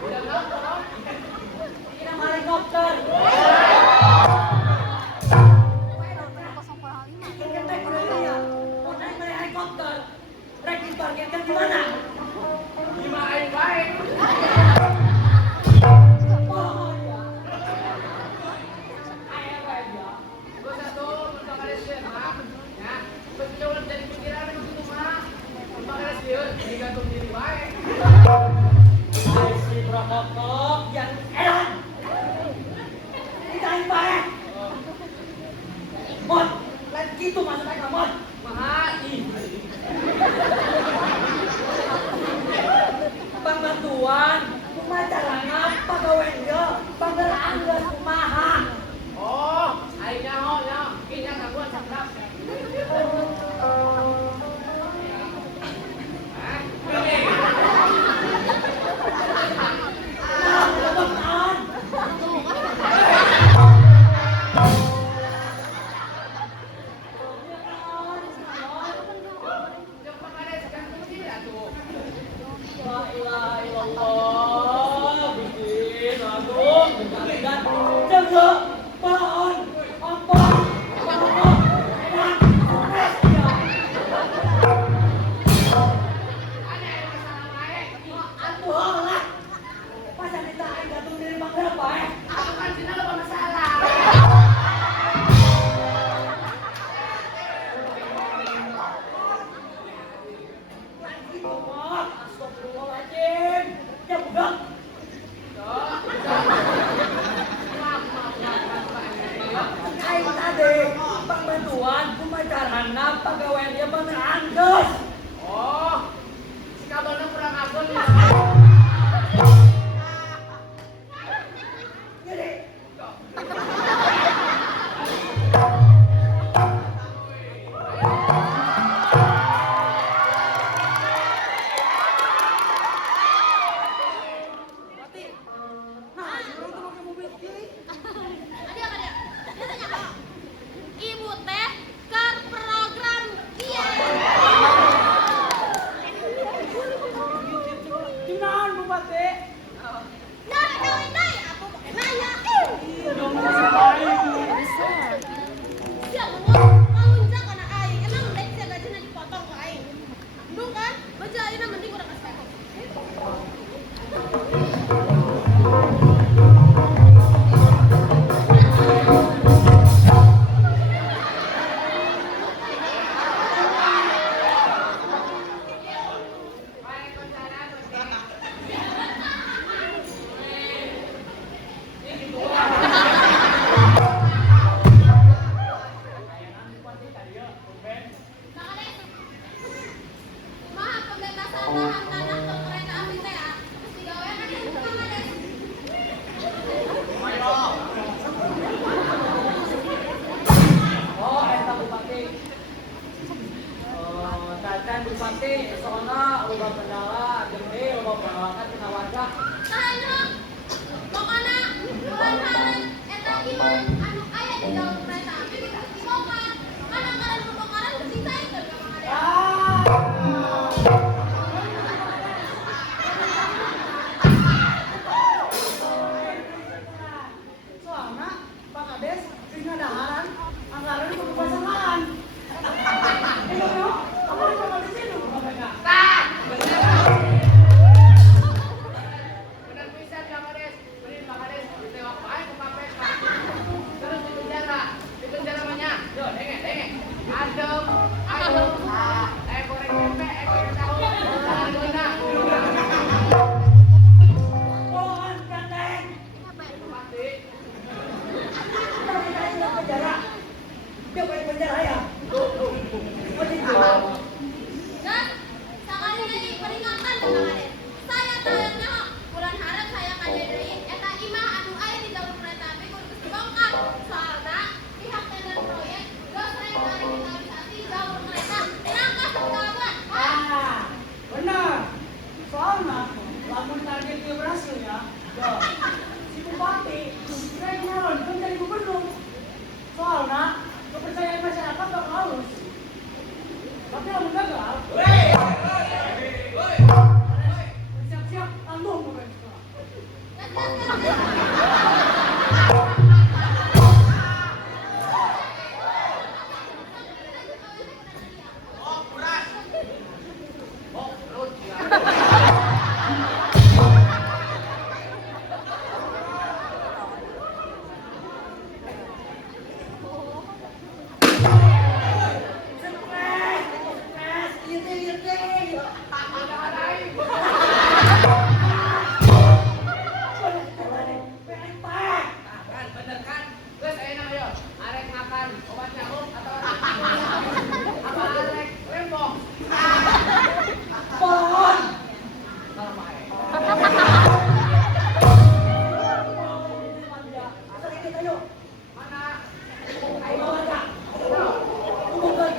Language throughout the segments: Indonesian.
Ini helikopter. Bikin naik ya. Mau naik helikopter. Rek diparkirkan di mana? Di mana baik? Oh ya. Ayo aja. Gua satu berbagai semak. Ya, berjauhan dari pikiran itu mah. Berbagai sih, digantung diri baik. Si prokok yang elan. Kita baik. Mod, lain gitu masuknya mod. Mahai. Pembantuan, pemacarana, pegawainya, penggeraan geus kumaha. Oh, akhirnya ho ya. Kayaknya gangguan sakit. Nah, kebangsaan. La ilaha illallah. Bikin aduh, dan jaga paon, ompong, pokok, edan, stres ya. Atuh lah. Masa ditain gantung diri bangga bae. Aku kan sini lo masalah. Gitu mah, astagfirullahaladzim. Ya budak. Aing tadi pembantuan pemacarana pegawainya beneran geus. Oh, si kabarnya kurang agung ya. Jadi Ibu teh keur program kieu. gimana Bupati? Nah, deui aku pakai nanya. Dong kasih baik. Sia ngomong paunjak kana aing. Emang deui sia gajina dipotong ku aing. Endung kan? Baja ayeuna mending urang kasih. Maha pembebasan lahan tanah ke kereta api teh ah. Terus digawean ada yang tukang ades. Oh, eta Bupati. Tacan Bupati, soalnya loba kendala, gede, loba penolakan tina warga. Tanya, pokoknya bulan-bulan eta iman anu aya di dalam kereta api bisa dibongkar. Mana kalian pembongkaran bersisain ke Kang Ade. Soalnya Pak Kades geus ngadaharan anggaran untuk pasangan. Itu yo, apa yang Pak Kades itu Bapak? Tak. Benar bisa Bang Kades. Benar Bang Kades ditewak baik ke KPK. Terus di penjara. Di penjara banyak. Yo, denge. Adem. Goreng tempe, goreng tahu. Jangan. Pohon gandeng. Pasti. Penjara. Dia paling penjara ya. Oh, gitu. Dan sekali lagi peringatan ke Kang Ade. Saya tayang nyaho bulan harap saya kade deui eta imah anu aya di dalam kereta api kudu geus dibongkar. Soalna pihak tender proyek geus rek revitalisasi jalur kereta nangka sepelabuhan. Benar. Soalnya, lamun target dia berhasil ya. Tuh, si Bupati, saya nyalonkan jadi gubernur. Soalnya, kepercayaan masyarakat bakal halus. Tapi lamun gagal, siap-siap tanggung pokoknya. Oh, perut. Kan bener kan? Terus enak ayo. Arek makan obat nyamuk atau apa arek rembong? Pohon. Kalau pakai. Asal ini ayo. Mana? Ayo aja. Bukan.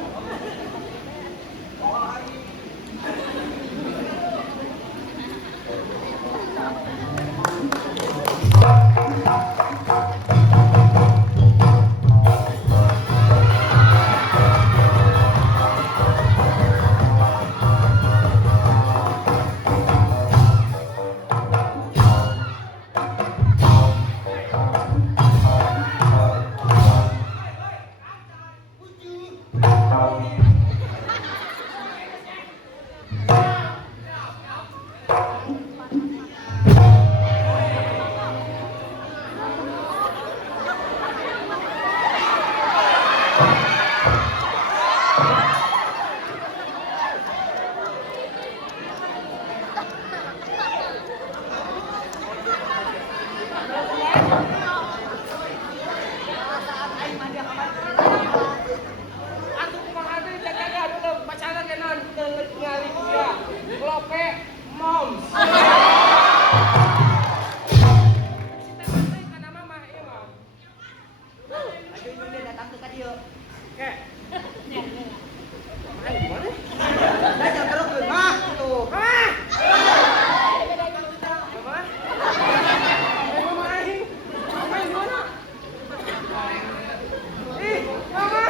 Aku kumaha teh jaga dulu bacana kenan ngali dia. Lope moms. Kita nama mah ieu mah. Ayo ini datang ke dia. Ke. Ayo mana? Dah jangan terus mah tuh. Ah! Apa? Ayo main. Main di mana? Ih, mama.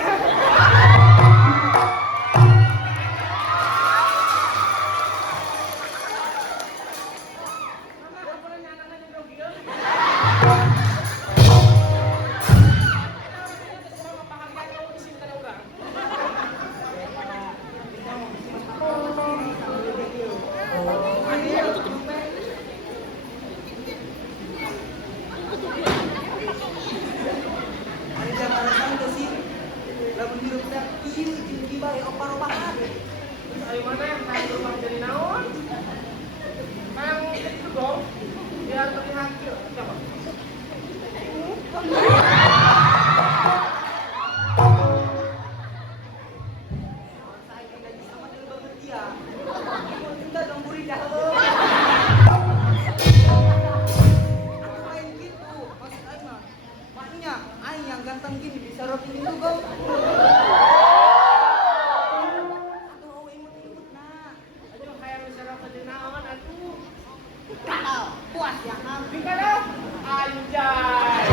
Ada jangan datang ke sini. Lamun hirup teh ieu jeung kiba opar-oparan. Ayo mana yang kayak rumah jadi naon? Kayak itu dong. Biar terlihat coba. Saya lagi sama dengan banget dia. Kita dong buri dah. Aku main gitu, maksud aing mah. Maknya aing yang ganteng gini bisa rotin itu kau. Aduh, imut-imut nah. Ayo kayak misalnya jadi naon atuh. Puas ya kan? Tinggal dah. Anjay.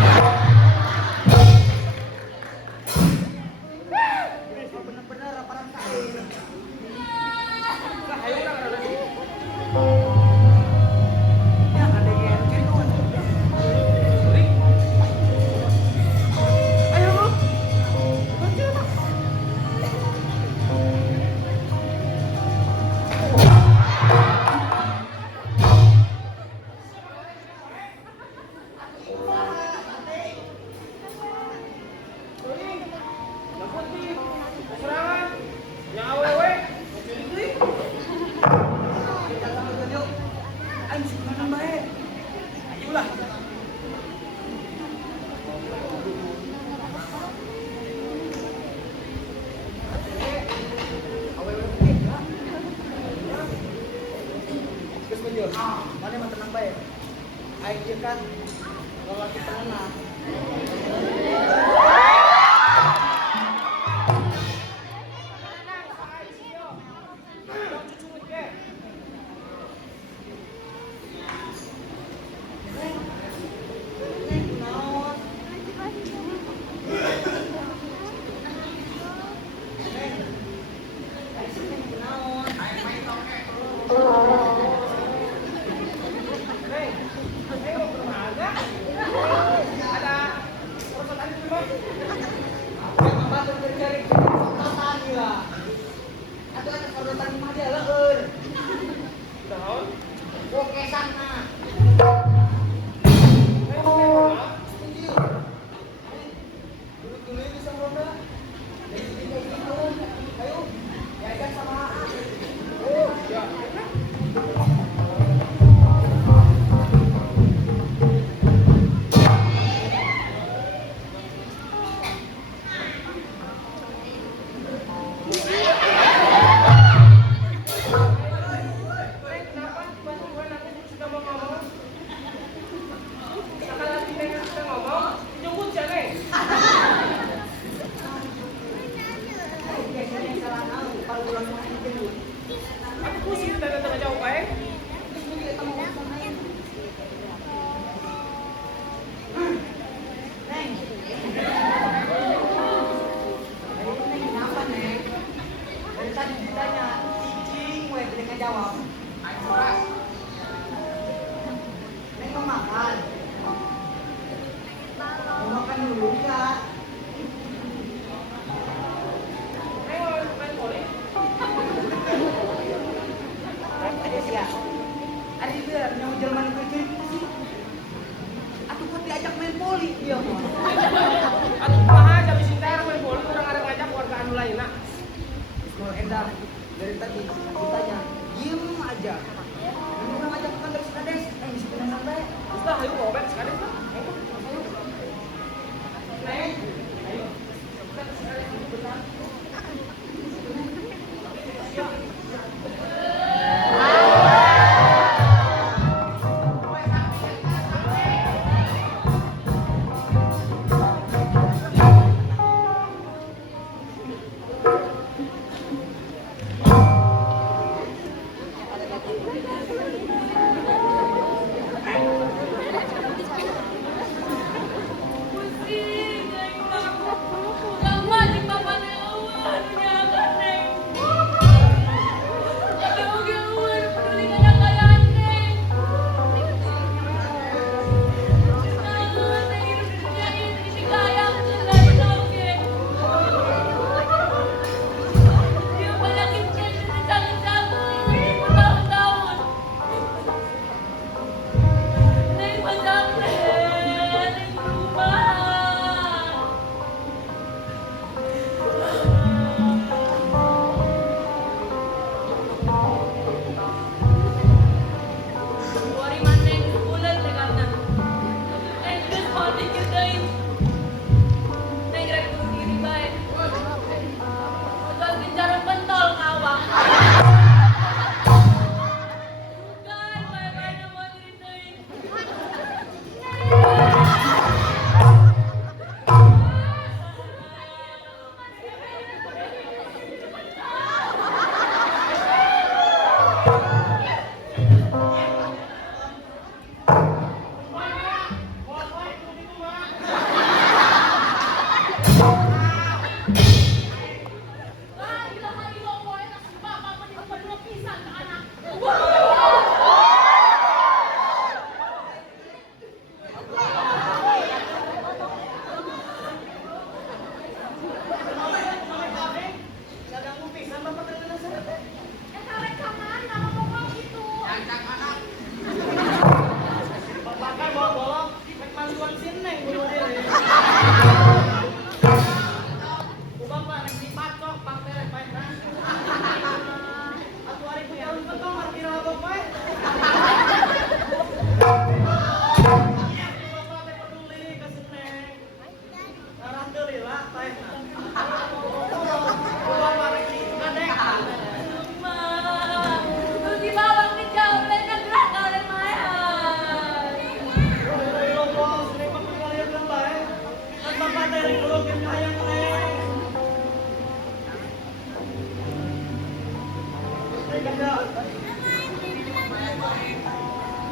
Bener-bener aparan saya. Lah ayo urang ada lagi. Ya ada yang gitu. Ayo lu. Lanjut. Kita sama tunjuk. Aing suka baik. Ayolah. Geus tunjuk. Mana mah tenang baik. Aing ieu kan lalaki tenang. Hey, ayo Sekarang kita ngomong, jemput siapa nih? Biasanya salah tahu kalau bulan main itu. Aku pusing tengah-tengah jauh baik. Terus mungkin kita mau main. Neng. Neng kenapa Neng? Dari tadi ditanya, cicing, gue tidak jawab. Ayo Ras. Neng mau makan. Mau makan dulu enggak? Ayo main volley. Ada sih ya. Ada juga yang Jerman kerja itu sih. Aku kok diajak main poli dia mah. Aduh kumaha aja bisa ntar main volley orang ada ngajak warga anu lain nak. Kalau Enda dari tadi ditanya, diem aja. Ini orang ajak makan dari sekades, di situ sampai. Udah ayo ngobek sekali tuh. Neng. Ayo. Kita sekali bentar.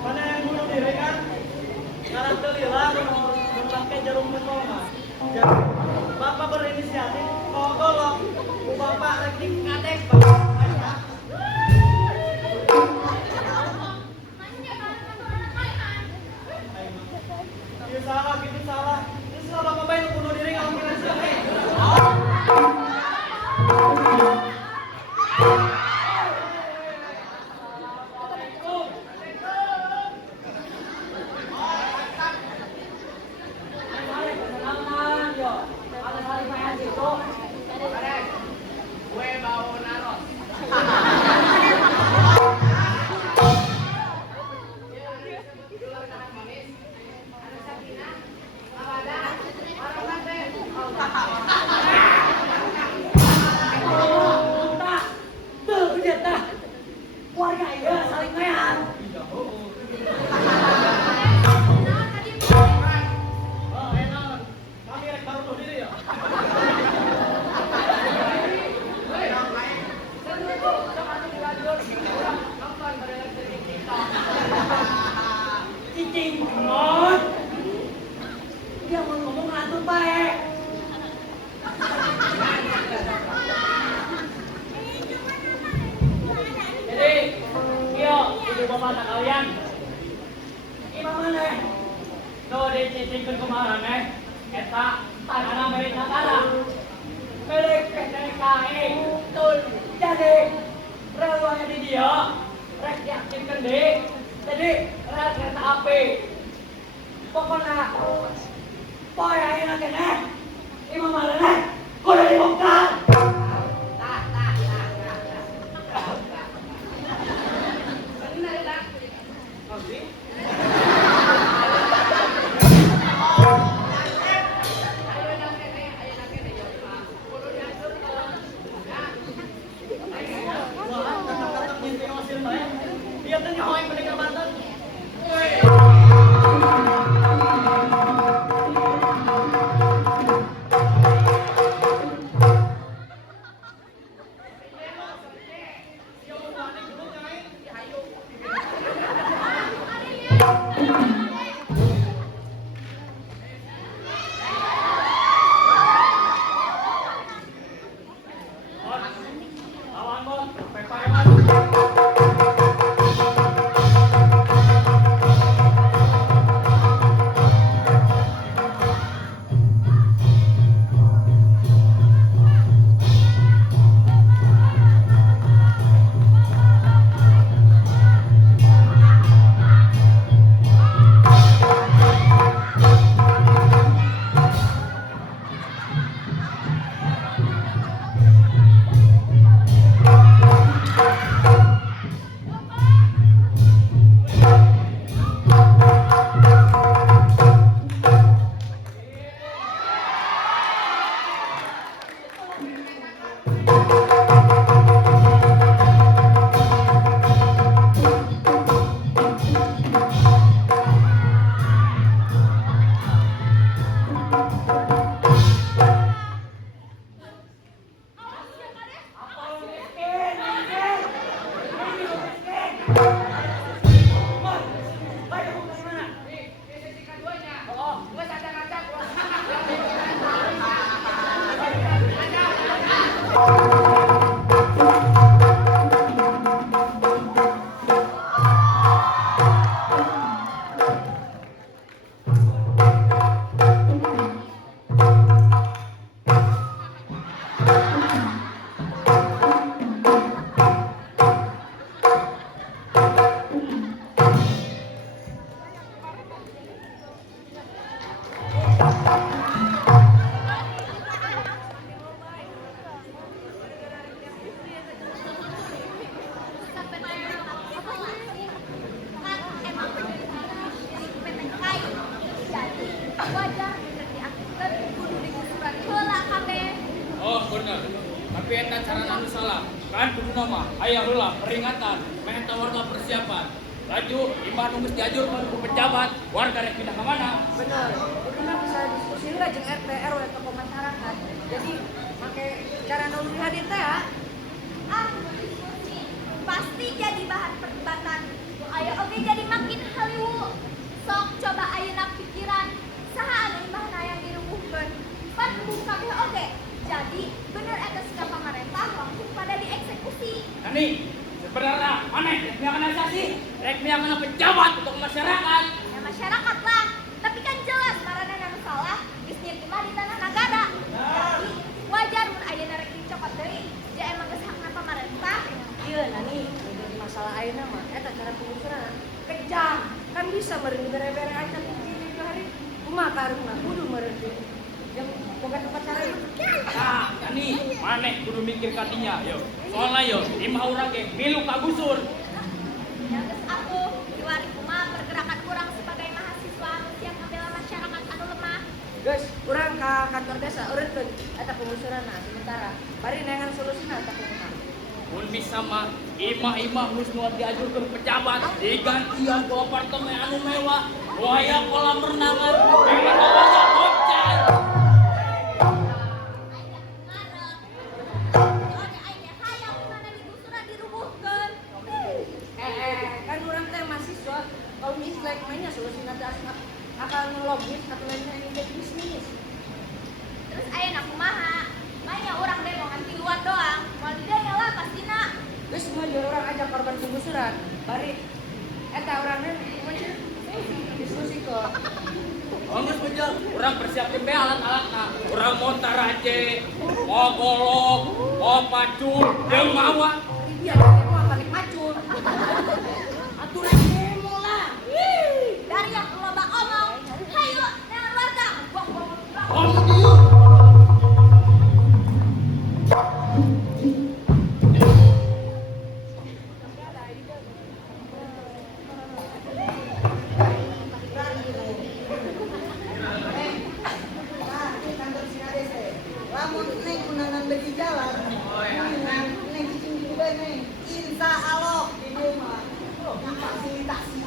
Mana yang bunuh diri kan? Sekarang kelilah memakai jarum penoma. Bapak berinisiatif mau tolong Bapak lagi ngadek Bapak. Itu salah, itu salah. Itu salah Bapak yang bunuh diri kalau kira siapa? Gue bau naros. Warga ya saling mean. kumaha kalian? Imam mana? No dicicingkeun kumaha eta tanahna milik negara. Milik PT KAI. Betul. Jadi rewanya di dia rek diaktifkeun deui. Jadi rel kereta api. Pokoknya poe ayeuna keneh Imam mana kudu dibuka. Dia teh nyahoy pendekar Banten. Lawan bos, pepareman. Oh bener, tapi eta cara anu salah. Kan kudu nama, aya heula peringatan, meh warga persiapan. Laju imah nu geus diajurkeun ku pejabat, warga rek pindah ka mana? Benar. Karena bisa diskusi lah jeung RT RW tokoh masyarakat. Jadi make cara nulis hadi teh ya. Ah, diskusi pasti jadi bahan perdebatan. Ayo oke jadi makin haliwu. Sok coba ayeuna pikiran saha anu imahna yang dirumuhkeun. Pan buka kabeh oge. Jadi bener eta sikap pamarentah langsung pada dieksekusi. Nani, sebenarnya mana rek organisasi, rek miangan pejabat untuk masyarakat. Ya masyarakat lah. Tapi kan jelas marana anu salah geus nyirima di tanah nagara. Jadi wajar mun ayeuna rek dicopot deui. Ja emang geus hakna pamarentah. Ieu nani jadi masalah ayeuna mah eta cara penggusuran kejam. Kan bisa meureun bere-bere acan di hari. Kumaha karungna kudu meureun yang boga tempat cara itu. Nah, Nani, mana kudu mikir katinya, yo. Soalnya yo, imah urang ge milu kagusur. Ya geus atuh diwari kumaha pergerakan kurang sebagai mahasiswa anu siap membela masyarakat anu lemah. Guys, urang ka kantor desa urutkeun eta penggusuranna sementara. Bari neangan solusina eta kumaha. Mun bisa mah imah-imah geus nu diajurkeun pejabat digantian ku apartemen anu mewah, nu aya kolam renangan, pengen warga bocah. Kan urang teh mahasiswa, kalau misalnya mainnya solusina teh akan logis atau lainnya ini bisnis. Terus ayeuna kumaha? Maya urang demo nganti luar doang. Moal di daya lah pastina. Terus semua jual orang aja korban penggusuran. Bari ngarannya macam diskusi ke Bagus bener, orang persiapkan be alat-alatnya. Orang mau taraje, mau golok, mau pacul, jeung mawa. iya mau balik macul atuh lagi lah Dari yang loba omong, hayo dengan warga. Nah, ini kantor Sinades teh. Lamun neng undangan bagi jalan. Neng cicing juga neng. Insya Allah di rumah difasilitasi.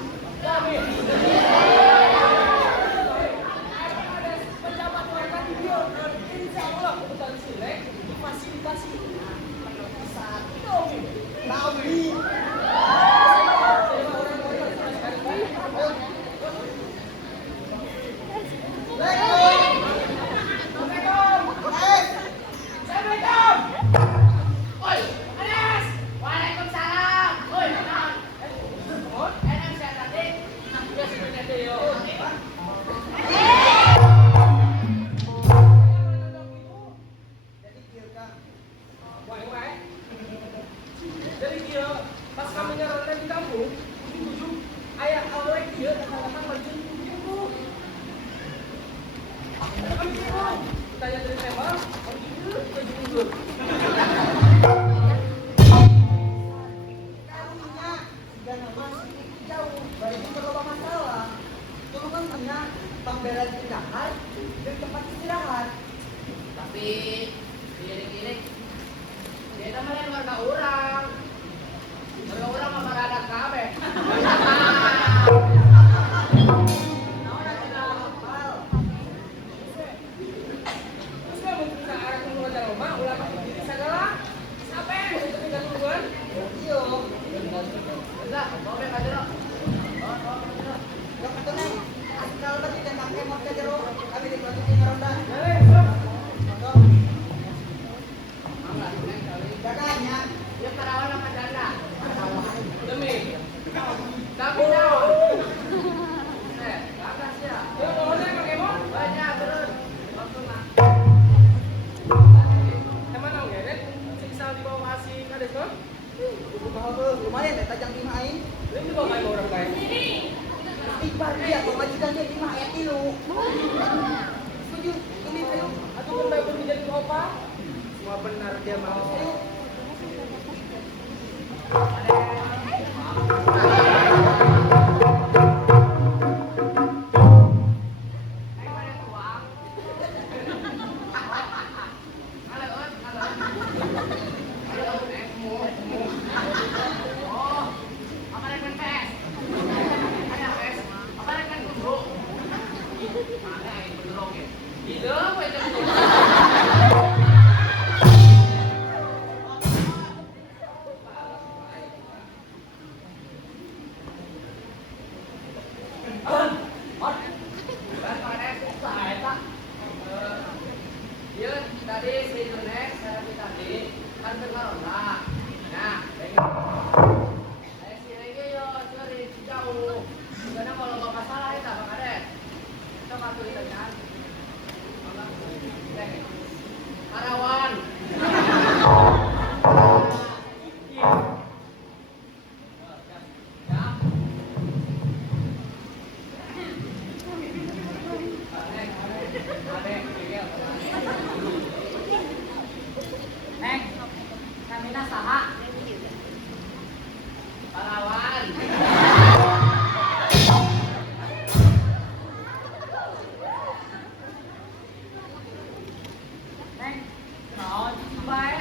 pejabat warga di dia insya Allah kebetulan sini fasilitasi Saat Nabi. Oi, Anes. Waalaikumsalam. Oi, naon? Enak saya tadi. Ya sebenarnya deh yo. Jadi kieu Kang. wae jadi dia pas kami nyarankan di kampung di ujung ayah awalnya dia datang-datang maju ibu kami sibuk tanya dari tembak maju ke ujung Karunya jika nama sedikit jauh, bari itu berloba masalah. Dulu kan punya pembelaan tindakan dan tempat istirahat. Tapi gini dia mah lain warga orang. Warga orang mah baradak kabeh. terus kamu bisa arah ke luar rumah ulah diri segala siapa yang mau tinggal duluan Iyo, Lah, bawa be ka jero. gak betul nih. Askal berarti dan kakek mau ke jero, kami dibantu ronda. Mangga neng kali. Jaganya, Ya perawan sama janda. demi Tapi naon? Bagas ya. ya pokoknya pakai mau Banyak terus. Langsung lah. emang dong ya kan siksa di bawah kasih kades kan ibu bahal tuh lumayan deh tajang lima aing. ini di bawah kayak orang kayak Istighfar dia, pemajikan dia lima ayat tilu. Setuju, ini ayo. atau pun baik menjadi opa semua benar dia mau Ayo. Ayo pada tuang. Halo, halo. Halo, Oh, apa rekan PS? Ada PS. Apa rekan kudu? Ada yang benerong ya. Ide apa itu? Iya, tadi si Junek, saya tadi kan dengar orang. Nah, si Rege yo, curi jauh. Karena kalau bapak salah itu Bang Ades. Kita bantu ditanya. Karawan. Neng, kami saha. Karawan. Neng, naon bae.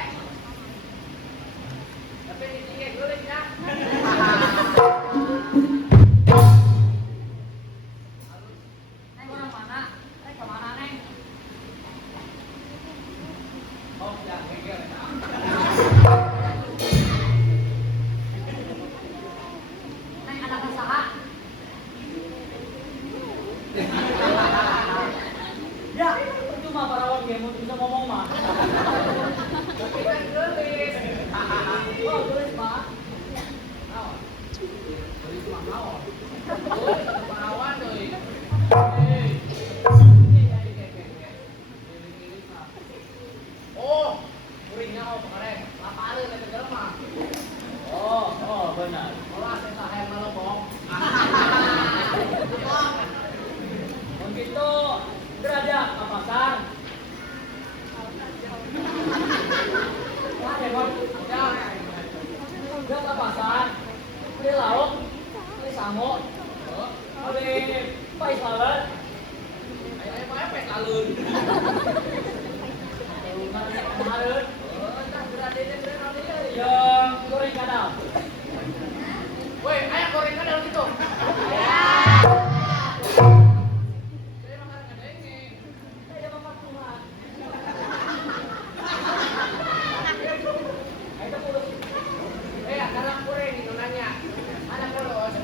Tapi ditinggal dulu ya. Neng orang mana? Neng kemana neng? Oh, ya, gigil. Neng anak saha? Ya, percuma parawan dia mau bisa ngomong mah. Tapi kan gelis. Oh, tulis mah. Tulis mah mau. Pai salat. Ayo apa salun? Kemarin. Yang goreng kadal. Woi, ayo goreng kadal gitu. Sekarang goreng itu nanya. Mana polos?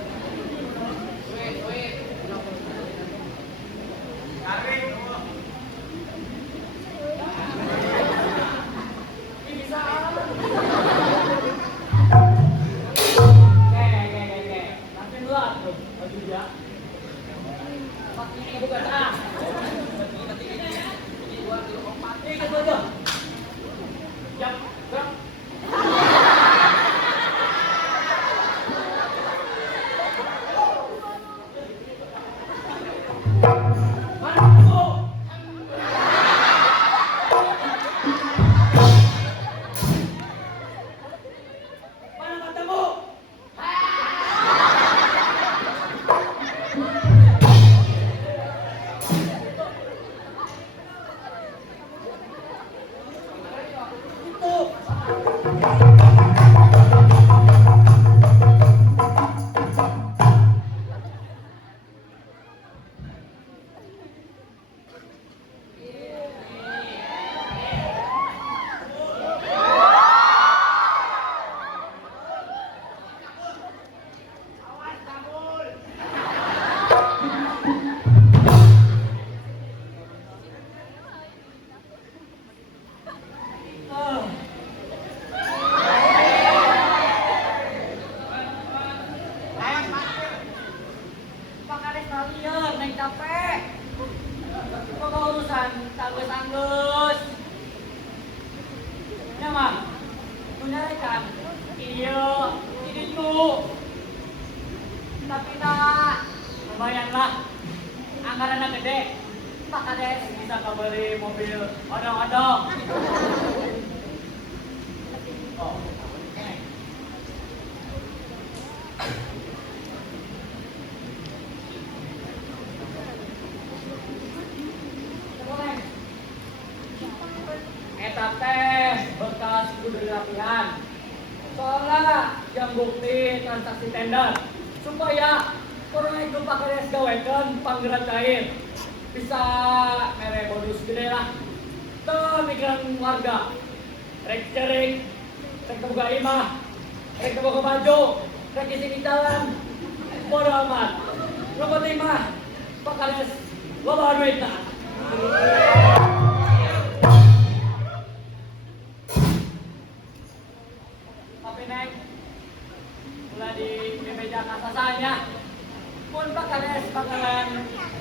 Wait. Garing. Ini bisa. Nanti dulu tuh, baju dia. Pakai ini bukan ah. Ini dua kilo empat. Ini ke aja. Jam, gerak. Mana kamu? Mana matamu? Pakades kalian, naik capek. Kok urusan tanggus-tanggus. Nyamang, punya rekan. Iya, ini tuh. Tapi tak, lumayanlah. Anggarannya gede. Pakades bisa kebeli mobil odong-odong. Oh, ini. Eta teh bekas kudu latihan. Soalnya yang bukti transaksi tender supaya orang itu pakades gawekeun panggeran cair bisa mere bonus gede lah. Tuh mikiran warga. Rek cering, rek kebuka imah, rek kebuka baju, rek isi jalan. Bodo amat. Lu penting mah pakades loba duitna. Tapi Neng, ulah di meja kasasanya. Pun pakades bakalan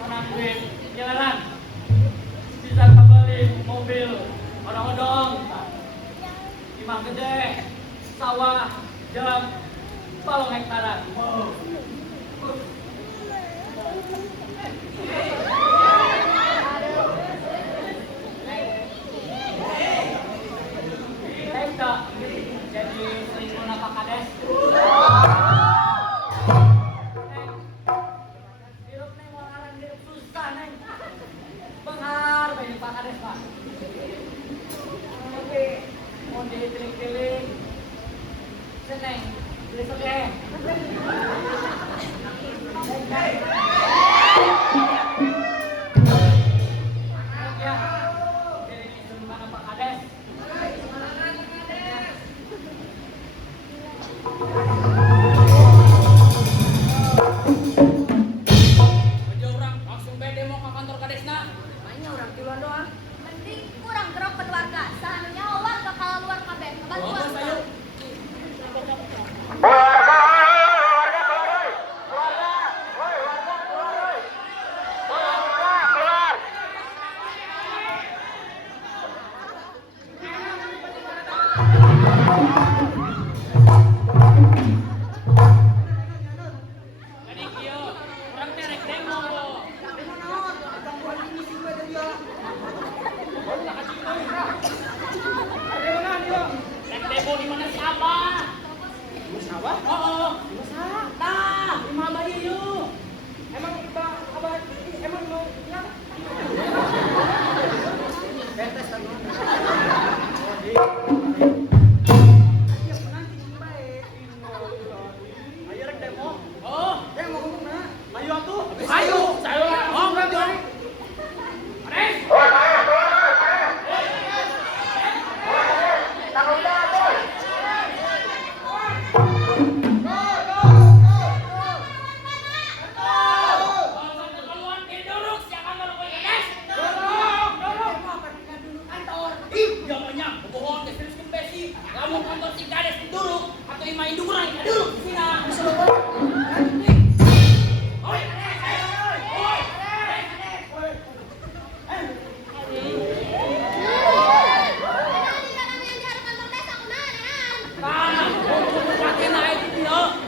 menang duit jalanan. Bisa kembali mobil odong-odong. Imah gede, sawah, jam, balong hektaran. Wow. Kita jadi selingkuhan pakades. Hidup neng orang hidup susah neng. Bengar banyak pakades pak. Tapi mau ditilik-tilik, seneng, beli soke. Ya, jadi selingkuhan pakades. Aja orang langsung bede mau ke kantor kadesna. Makanya orang duluan doang. Mending kurang gerok keluarga. Sahanunya warga kalau luar kabeh. Bantuan. Bagus ayo. Warga Ayo, saya oh berarti. Ares. Kamu kantor si Kades duduk atau Ima Induran duduk di sini.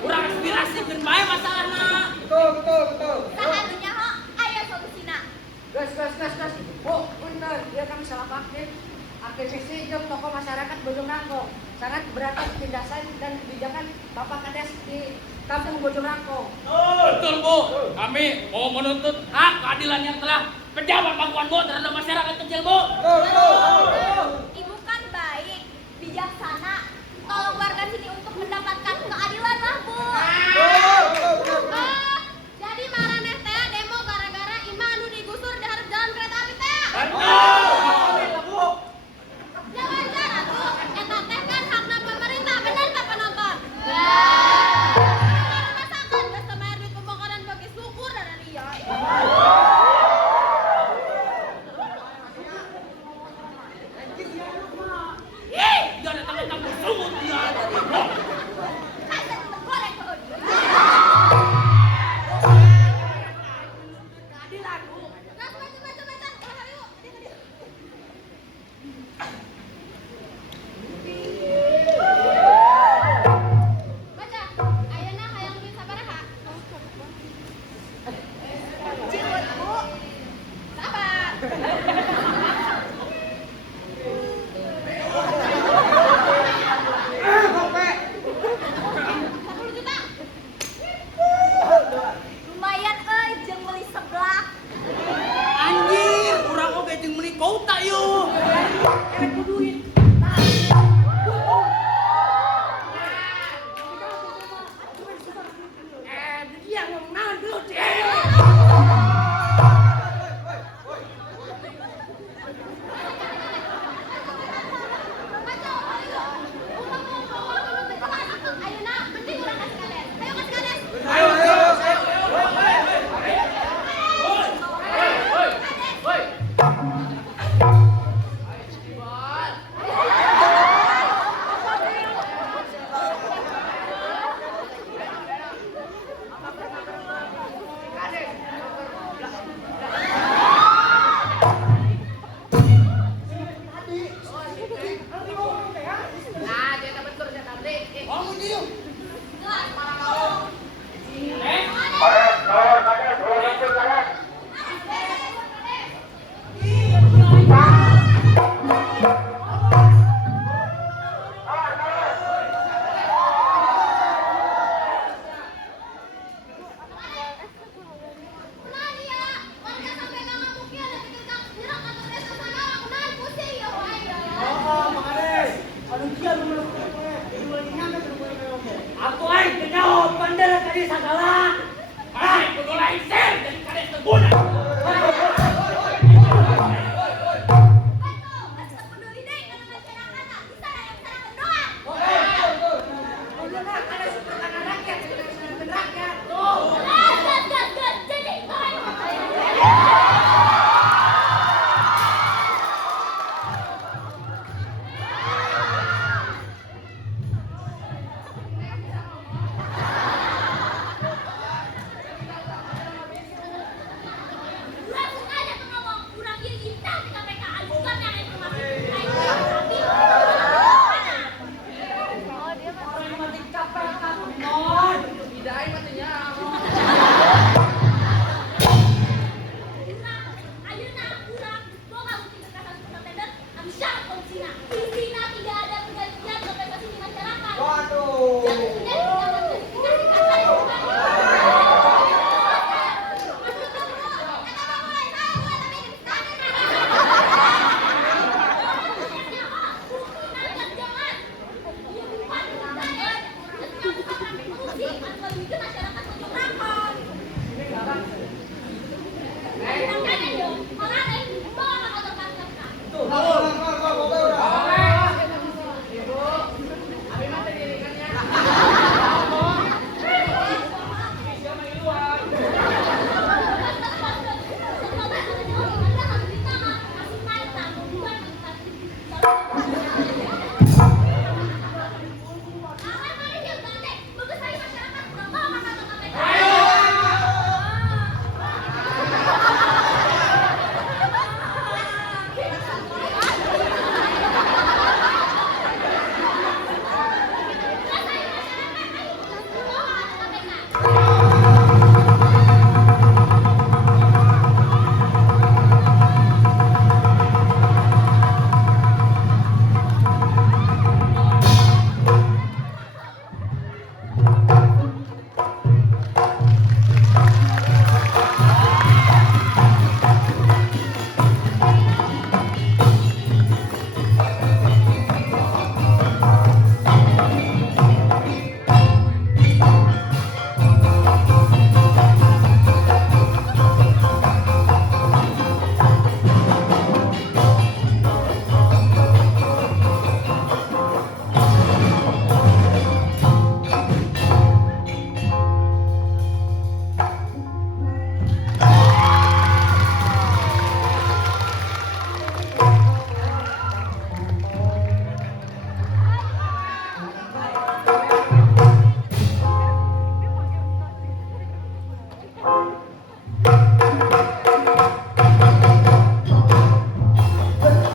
Kurang aspirasi dan bae masalahna. Betul. Sahadunya ho, ayo solusina. Gas. Bu, punten, dia kami salah pakai. Aktivisi jeung tokoh masyarakat Bojong Rangkong sangat beratas tindakan dan kebijakan Bapak Kades di Kampung Bojong Rangkong. Betul Bu, kami mau menuntut hak keadilan yang telah pejabat Pakuan Bu terhadap masyarakat kecil Bu. Ibu kan baik, bijaksana. Tolong warga sini untuk mendapatkan keadilan lah, Bu. Jadi maraneh teh demo gara-gara imah anu digusur di hareup jalan kereta api teh. Ya wajar atuh, eta teh kan hakna pemerintah, bener tak penonton? Rasakan geus teu mayar duit pembongkaran bagi syukur dan dia. Ih, dia ada tanda-tanda bersungut dia. Kasih goreng tuh. Keadilan, Bu. Gas baca. Keluar yuk. Baca. Ayeuna hayang duit sabaraha? Ciut, Bu. Sabar. 10 juta. Lumayan euy jeung meuli seblak. Anjir, urang oge jeung meuli kota yuk. Kerek duit. Dia ngomong naon dulu, Baca. Ayeuna penting urang kasih kades. Ayo kasih kades. Nah, jadi betul saya tadi. Jelas. Nah dia, warga sampai nggak ngamukin ada pikir nyerang kantor desa sana, kunaon pusing ya wae ya. Aku aing teu nyaho pandera tadi sagala. Aing kudu lain ser jadi Kades terguna. Betul, masih peduli deh sama masyarakat, bisa yang serang doang. Udah ada super tanah rakyat, rakyat. Gas, jadi baik.